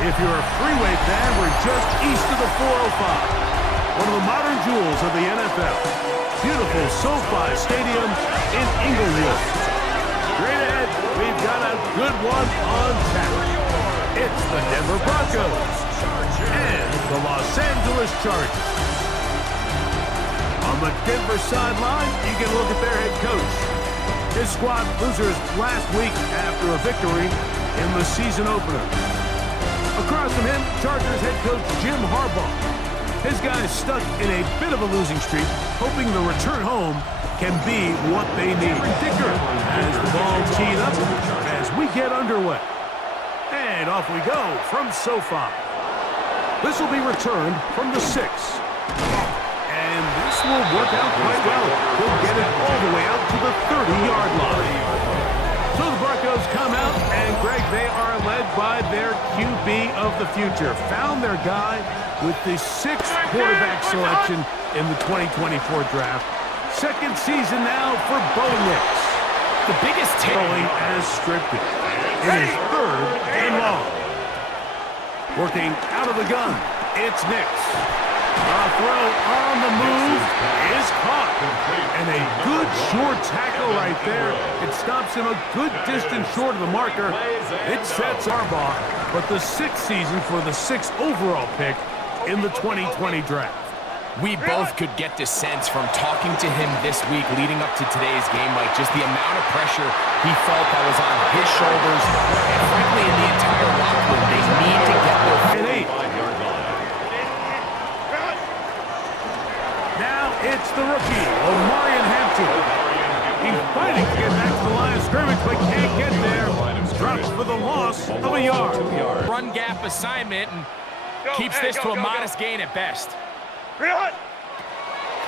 If you're a freeway fan, we're just east of the 405. One of the modern jewels of the NFL. Beautiful SoFi Stadium in Inglewood. Straight ahead, we've got a good one on tap. It's the Denver Broncos and the Los Angeles Chargers. On the Denver sideline, you can look at their head coach. His squad losers last week after a victory in the season opener. Across from him, Chargers head coach Jim Harbaugh. His guys stuck in a bit of a losing streak, hoping the return home can be what they need. Dicker has the ball teed up as we get underway. And off we go from SoFi. This will be returned from the 6. And this will work out quite well. He'll get it all the way out to the 30-yard line. So the Broncos come out, and Greg, they are led by their QB of the future. Found their guy with the 6th quarterback selection in the 2024 draft. Second season now for Bo Nix. The biggest throwing as scripted. It is 3rd and long. Working out of the gun, it's Nix. A throw on the move is caught. And a good short tackle right there. It stops him a good distance short of the marker. It sets Harbaugh, but the 6th season for the 6th overall pick in the 2020 draft. We both could get the sense from talking to him this week leading up to today's game, like just the amount of pressure he felt that was on his shoulders. And frankly, in the entire locker room, they need to get their feet. Now it's the rookie, Omarion Hampton. He's fighting to get back to the line of scrimmage, but can't get there. Drops for the loss of a yard. Run gap assignment and keeps this to a modest gain at best.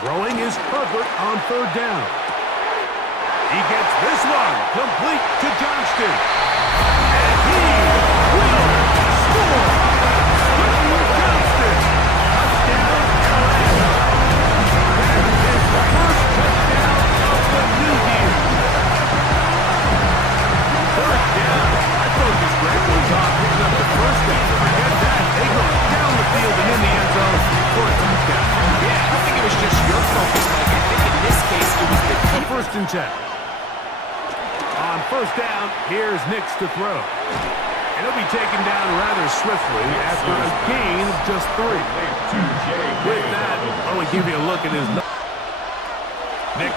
Throwing is Herbert on 3rd down. He gets this one complete to Johnston. And he will score. Johnston. Touchdown, LA. That is his first touchdown of the new year. 3rd down. I thought this Greg was on picking up the first down. Forget that. They go down the field and in the end zone for a touchdown. Yeah, I don't think it was just your focus, Mike. I think in this case it was the 1st and 10. On 1st down, here's Nix to throw. And he'll be taken down rather swiftly after a gain of just 3. With that, I will give you a look at his numbers. Nix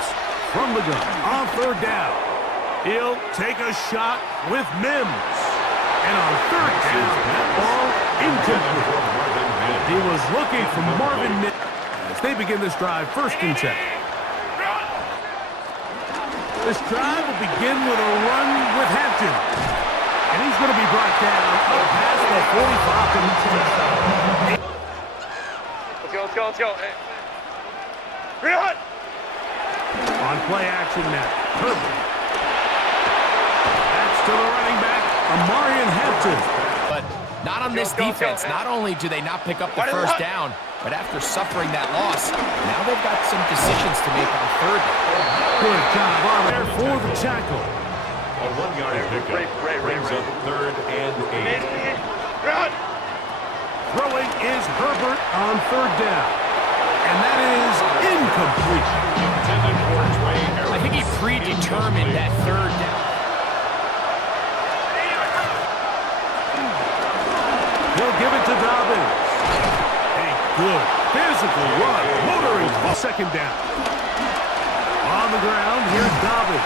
from the gun on 3rd down. He'll take a shot with Mims. And on 3rd down, that ball incomplete. He was looking for Marvin Mims as they begin this drive, 1st and 10. This drive will begin with a run with Hampton. And he's going to be brought down up past the 45. Let's go. Hey. On play action now, Herbert. That's to the running back, Omarion Hampton. But not on this defense. Not only do they not pick up the 1st down, but after suffering that loss, now they've got some decisions to make on 3rd down. Good job on there for the tackle. A 1-yard pickup brings up 3rd and 8. Throwing is Herbert on 3rd down. And that is incomplete. I think he predetermined that 3rd down. He'll give it to Dobbins. A good physical run. Motoring for 2nd down. On the ground, here's Dobbins.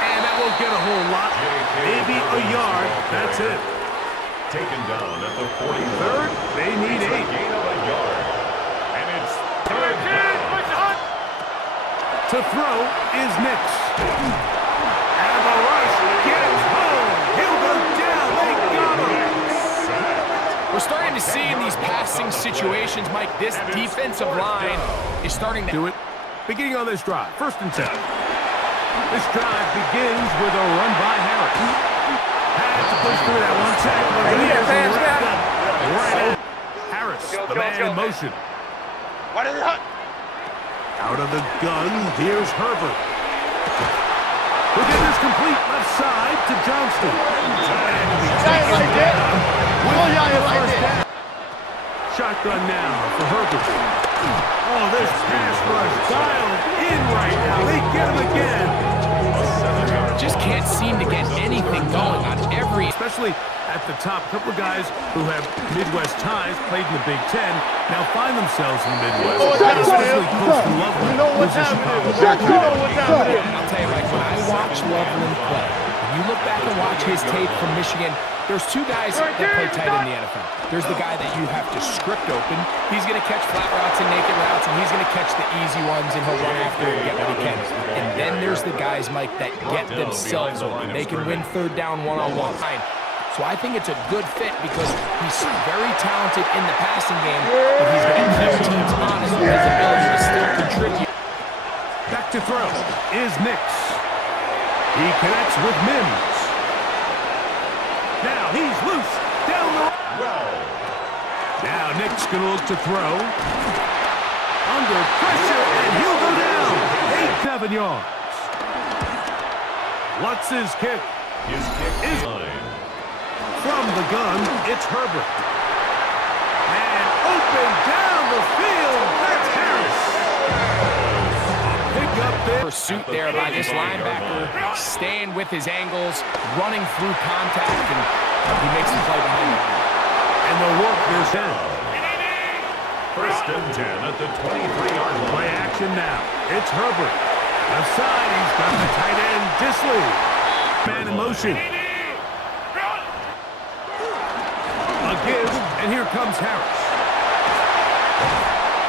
And that won't get a whole lot. Maybe a yard. That's it. Taken down at the 40. 3rd, they need 8. Gain of a yard. And it's 3rd down. To throw is Nix. And the rush gets home. He'll go down. They got him. We're starting to see in these passing situations, Mike, this defensive line is starting to do it. Beginning on this drive, 1st and 10. This drive begins with a run by Harris. Had to push through that one tackle. Right in. Harris, the man in motion. Out of the gun, here's Herbert. Who get this complete left side to Johnston. And we take him down with first down. Shotgun now for Herbert. Oh, this pass rush dialed in right now. They get him again. Just can't seem to get anything going on every... Especially at the top. A couple of guys who have Midwest ties, played in the Big Ten, now find themselves in the Midwest. Especially close to Loveland, who's a Chicago Bear. And I'll tell you, Mike, when I watch Loveland play, when you look back and watch his tape from Michigan, there's two guys that play tight in the NFL. There's the guy that you have to script open. He's going to catch flat routes and naked routes, and he's going to catch the easy ones, and he'll run after and get what he can. And then there's the guys, Mike, that get themselves open. They can win third down one-on-one. So I think it's a good fit because he's very talented in the passing game, but he's going to keep teams honest with his ability to still contribute. Back to throw is Nix. He connects with Mims. Now he's loose down the road. Now Nick's going to look to throw. Under pressure, and he'll go down. 7 yards. Lutz's kick. His kick is from the gun. It's Herbert. And open down the field. That's Harris. Pick up there. Pursuit there by this linebacker, staying with his angles, running through contact, and he makes the play behind the line. And the work is in. First and 10 at the 23-yard line. Play action now. It's Herbert. Left side, he's got the tight end, Disley. Man in motion. A give, and here comes Harris.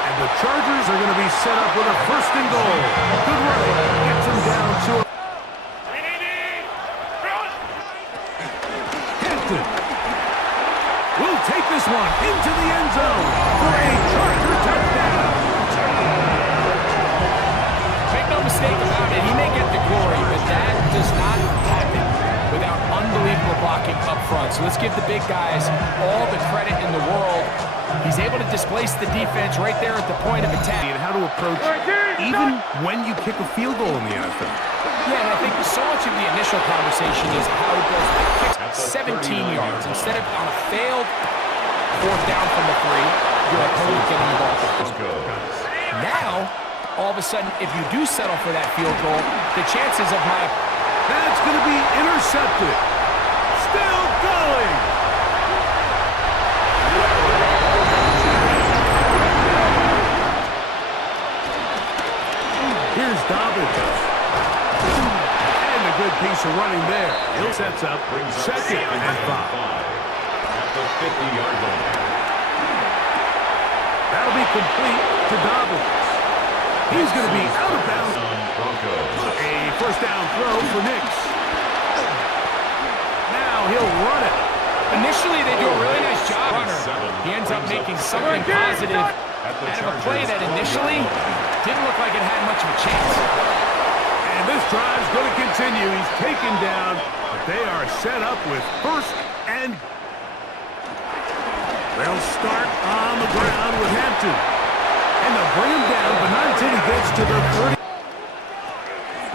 And the Chargers are going to be set up with a first and goal. Good running. Gets him down to a... Hampton will take this one into the end zone for a Charger touchdown. Make no mistake about it, he may get the glory, but that does not happen without unbelievable blocking up front. So let's give the big guys all the credit in the world. He's able to displace the defense right there at the point of attack. And how to approach even when you kick a field goal in the NFL. Yeah, and I think so much of the initial conversation is how does the kick 17 yards. Instead of on a failed fourth down from the 3, your opponent getting the ball. Now, all of a sudden, if you do settle for that field goal, the chances of my... That's going to be intercepted. Still going. Here's Dobbins. And a good piece of running there. Hill sets up second and 5. At the 50-yard line. That'll be complete to Dobbins. He's going to be out of bounds. A first down throw for Nix. Now he'll run it. Initially, they do a really nice job. He ends up making something positive out of a play that initially didn't look like it had much of a chance. And this drive's going to continue. He's taken down, but they are set up with first and... They'll start on the ground with Hampton. And they'll bring him down, but not until he gets to the 30.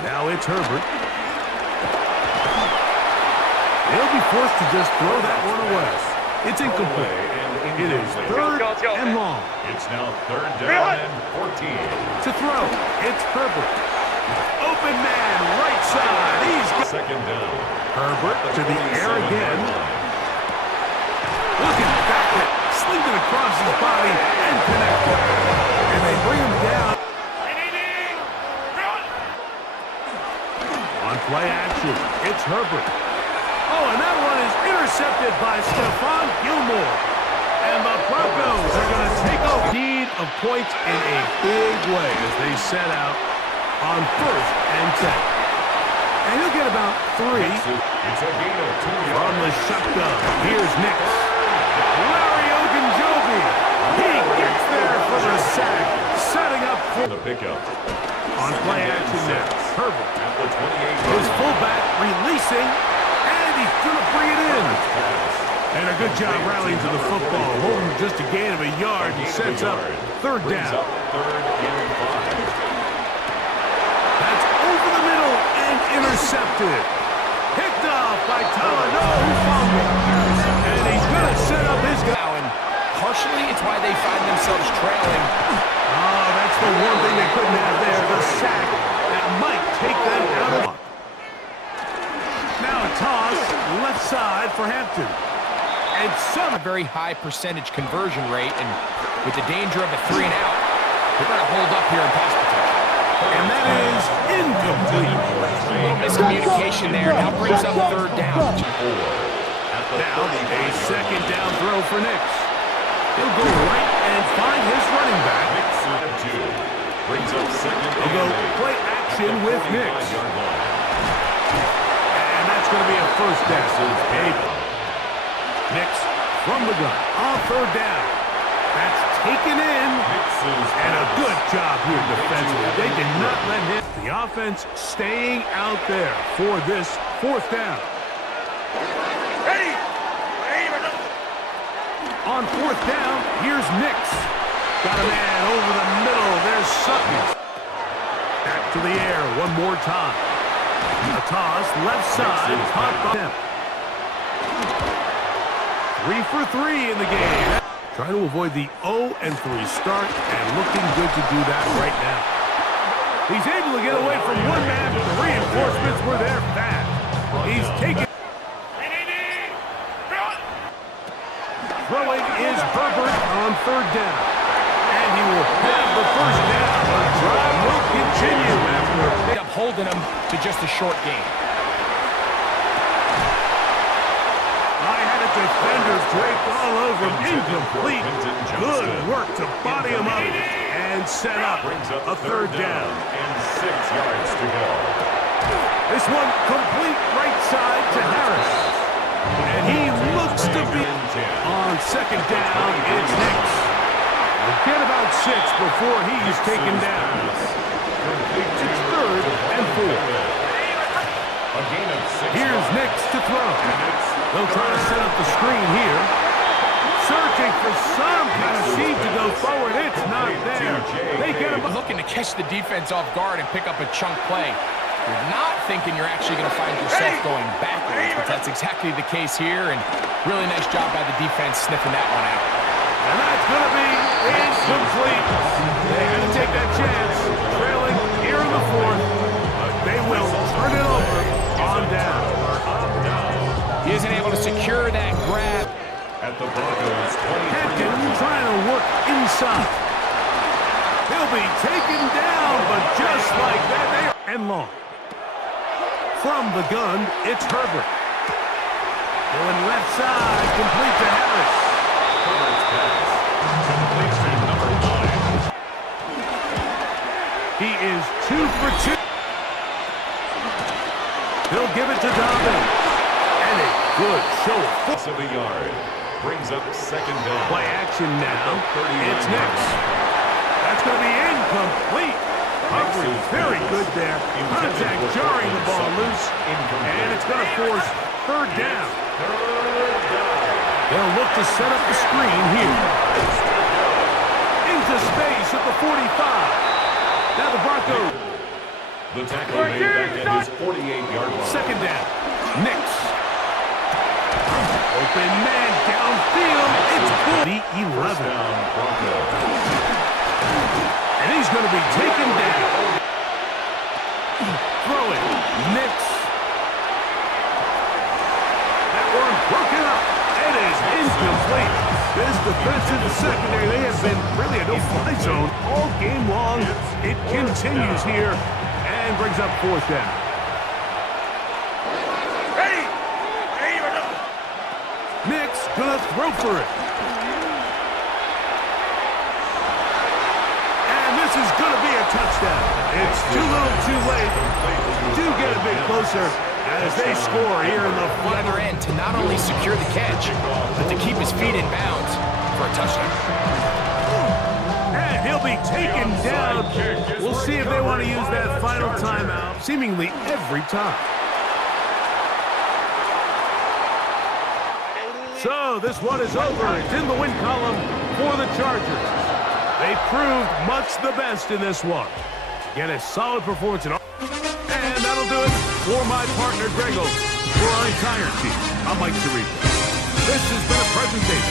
Now it's Herbert. He'll be forced to just throw that one away. It's incomplete. It is third and long. It's now third down and 14. To throw, it's Herbert. Open man, right side. He's got second down. Herbert to the air again. Looking back at slinging across his body and connected. And they bring him down. On play action, it's Herbert. Oh, and that one is intercepted by Stephon Gilmore. And the Broncos are going to take over. Need of points in a big way as they set out on first and 10. And he'll get about 3. It's a gain of 2 From the shotgun, here's Nix. Larry Ogunjobi. He gets there for the sack, setting up for the pickup. On play action next, Herbert. At the 28. His fullback releasing, and he's going to bring it in. And a good job rallying to the football, holding just a gain of a yard and sets up third down. Third and 5. That's over the middle and intercepted. Picked off by Talanoa, who fumbled. And he's going to set up his Hampton. And some a very high percentage conversion rate, and with the danger of a 3-and-out, they're going to hold up here in pass protection. And that is incomplete. A little miscommunication there. Now brings up third down. Now a second down throw for Nix. He'll go right and find his running back. Brings up second. He'll go play action with Nix. And that's going to be a first down. Nix from the gun on third down. That's taken in. And a good job here defensively. They did not let him. The offense staying out there for this fourth down. Ready! On fourth down, here's Nix. Got a man over the middle. There's Sutton. Back to the air one more time. A toss, left side, caught by him. 3 for 3 in the game. Trying to avoid the 0-3 start and looking good to do that right now. He's able to get away from one man, but the reinforcements were there fast. He's taken. Throwing is Herbert on third down. And he will have the first down. The drive will continue after Holding him to just a short game. Defender draped all over him. Incomplete. Good work to body him up and set up a third down. And 6 yards to go. This one complete right side to Harris. And he looks to be on second down. It's Nix. Get about 6 before he's taken down. It's third and 4. Here's Nix to throw. They'll try to set up the screen here. Searching for some kind of seed to go forward. It's not there. They get him. Looking to catch the defense off guard and pick up a chunk play. You're not thinking you're actually going to find yourself going backwards, but that's exactly the case here, and really nice job by the defense sniffing that one out. And that's going to be incomplete. They had to take that chance. Trailing here in the fourth. But they will turn it over on down. He isn't able to secure that grab. At the Broncos 20. Hampton trying to work inside. He'll be taken down, but just like that, they are. And long. From the gun, it's Herbert. Going left side, complete to Harris. Herbert's pass. Complete to number 9. He is 2 for 2. He'll give it to Dobbins. And a good show. Of a yard. Brings up second down. Play action now. It's Nix. That's going to be incomplete. Coverage very good there. Contact jarring the ball loose. And it's going to force third down. They'll look to set up the screen here. Into space at the 45. Now the Broncos. The tackle made back at his 48-yard line. Second down. Nix. Open man downfield. It's the 11. And he's going to be taken down. Throw it. Nix. That one broken up. It is incomplete. This defensive secondary, they have been really a no-fly zone all game long. It continues here and brings up fourth down. Nix gonna throw for it. And this is gonna be a touchdown. It's too little too late. Do get a bit closer as they score here in the final end to not only secure the catch, but to keep his feet in bounds for a touchdown. And he'll be taken down. We'll see if they want to use that final timeout seemingly every time. So this one is over. It's in the win column for the Chargers. They proved much the best in this one. Get a solid performance in all. And that'll do it for my partner, Grego. For our entire team, I'm Mike Tirico. This has been a presentation